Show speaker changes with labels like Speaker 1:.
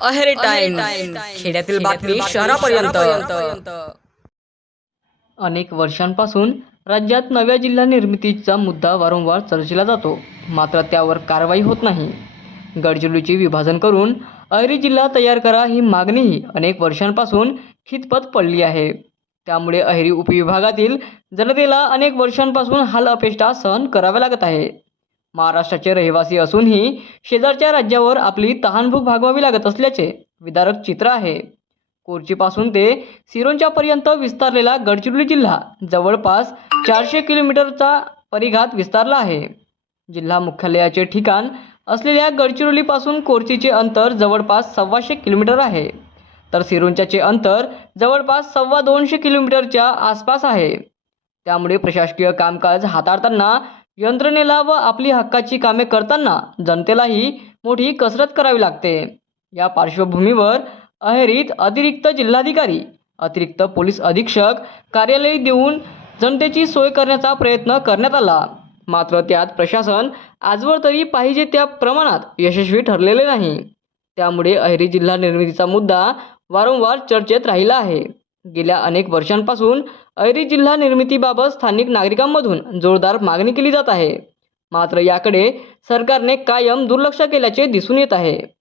Speaker 1: Aheri time खेड्यातील बातमी शहरापर्यंत.
Speaker 2: अनेक वर्षांपासून राज्यात नव्या जिल्हा निर्मितीचा मुद्दा वारंवार चर्चिला जातो. मात्र त्यावर कारवाई होत नाही. गडचिरोलीचे विभाजन करून अहेरी जिल्हा तयार करा ही मागणीही अनेक वर्षांपासून खितपत पडली आहे. त्यामुळे अहेरी उपविभागातील जनतेला अनेक वर्षांपासून हाल अपेष्टा सहन कराव्या लागत आहे. महाराष्ट्राचे रहिवासी असूनही शेजारच्या राज्यावर आपली तहानभूक भागवावी लागत असल्याचे विदारक चित्र आहे. कोरचीपासून ते सिरोंच्या पर्यंत विस्तारलेला गडचिरोली जिल्हा जवळपास चारशे किलोमीटरचा परिघात विस्तारला आहे. जिल्हा मुख्यालयाचे ठिकाण असलेल्या गडचिरोलीपासून कोरचीचे अंतर जवळपास सव्वाशे किलोमीटर आहे. तर सिरोंच्याचे अंतर जवळपास सव्वा दोनशे किलोमीटरच्या आसपास आहे. त्यामुळे प्रशासकीय कामकाज हाताळताना यंत्रणेला व आपली हक्काची कामे करताना जनतेलाही मोठी कसरत करावी लागते. या पार्श्वभूमीवर अहेरीत अतिरिक्त जिल्हाधिकारी अतिरिक्त पोलीस अधीक्षक कार्यालय देऊन जनतेची सोय करण्याचा प्रयत्न करण्यात आला. मात्र त्यात प्रशासन आजवर तरी पाहिजे त्या प्रमाणात यशस्वी ठरलेले नाही. त्यामुळे अहेरी जिल्हा निर्मितीचा मुद्दा वारंवार चर्चेत राहिला आहे. गेल्या अनेक वर्षांपासून ऐरी जिल्हा निर्मितीबाबत स्थानिक नागरिकांमधून जोरदार मागणी केली जात आहे. मात्र याकडे सरकारने कायम दुर्लक्ष केल्याचे दिसून येत आहे.